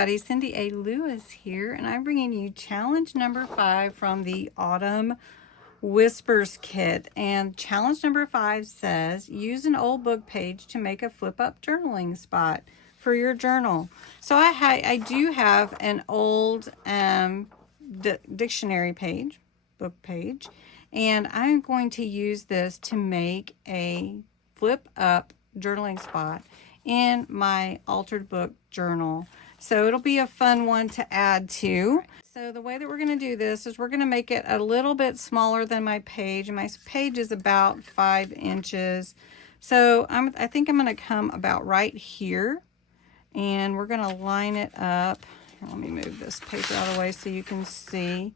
everybody, Cindy A. Lewis here, and I'm bringing you challenge number 5 from the Autumn Whispers kit. And challenge number 5 says, use an old book page to make a flip-up journaling spot for your journal. So I do have an old dictionary page, book page, and I'm going to use this to make a flip-up journaling spot in my altered book journal. So it'll be a fun one to add to. So the way that we're going to do this is we're going to make it a little bit smaller than my page. My page is about 5 inches. So I think I'm going to come about right here, and we're going to line it up. Here, let me move this paper out of the way so you can see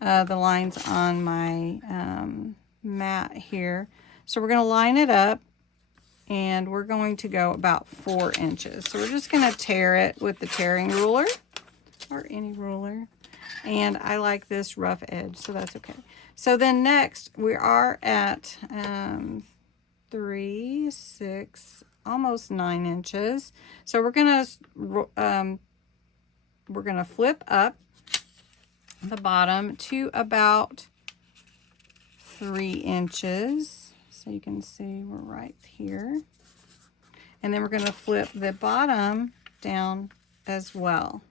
the lines on my mat here. So we're going to line it up, and we're going to go about 4 inches. So we're just going to tear it with the tearing ruler or any ruler. And I like this rough edge, so that's okay. So then next we are at 3, 6, almost 9 inches. So we're gonna flip up the bottom to about 3 inches. So you can see we're right here. And then we're going to flip the bottom down as well.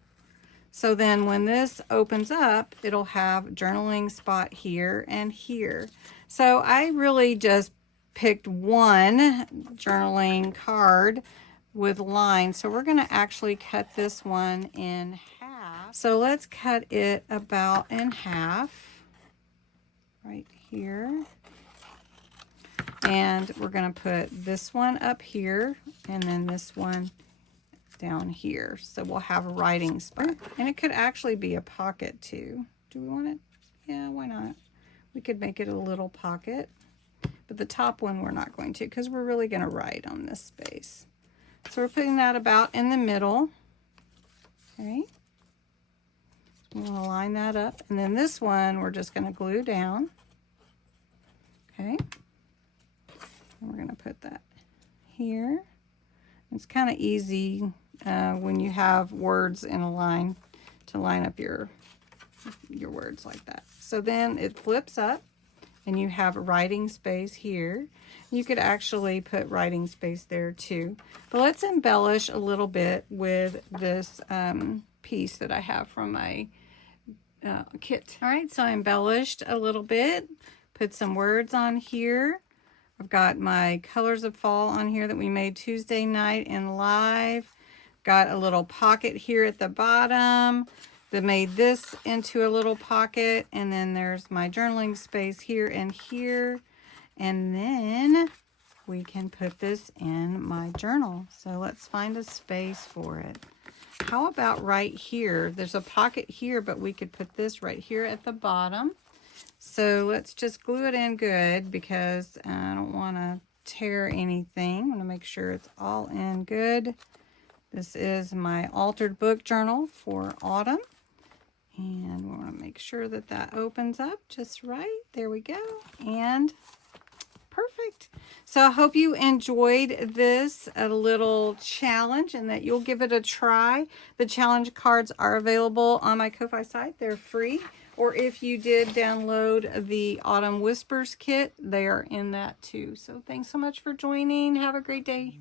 So then when this opens up, it'll have journaling spot here and here. So I really just picked one journaling card with lines. So we're going to actually cut this one in half. So let's cut it about in half right here. And we're going to put this one up here and then this one down here. So we'll have a writing spot. And it could actually be a pocket too. Do we want it? Yeah, why not? We could make it a little pocket. But the top one we're not going to, because we're really going to write on this space. So we're putting that about in the middle. Okay. We're going to line that up. And then this one we're just going to glue down. Okay. And we're going to put that here. It's kind of easy when you have words in a line to line up your words like that. So then it flips up and you have a writing space here. You could actually put writing space there too. But let's embellish a little bit with this piece that I have from my kit. All right, so I embellished a little bit, put some words on here. I've got my Colors of Fall on here that we made Tuesday night in live. Got a little pocket here at the bottom that made this into a little pocket. And then there's my journaling space here and here. And then we can put this in my journal. So let's find a space for it. How about right here? There's a pocket here, but we could put this right here at the bottom. So let's just glue it in good because I don't want to tear anything. I want to make sure it's all in good. This is my altered book journal for autumn. And we want to make sure that that opens up just right. There we go. And perfect. So I hope you enjoyed this a little challenge and that you'll give it a try. The challenge cards are available on my Ko-Fi site. They're free. Or if you did download the Autumn Whispers kit, they are in that too. So thanks so much for joining. Have a great day.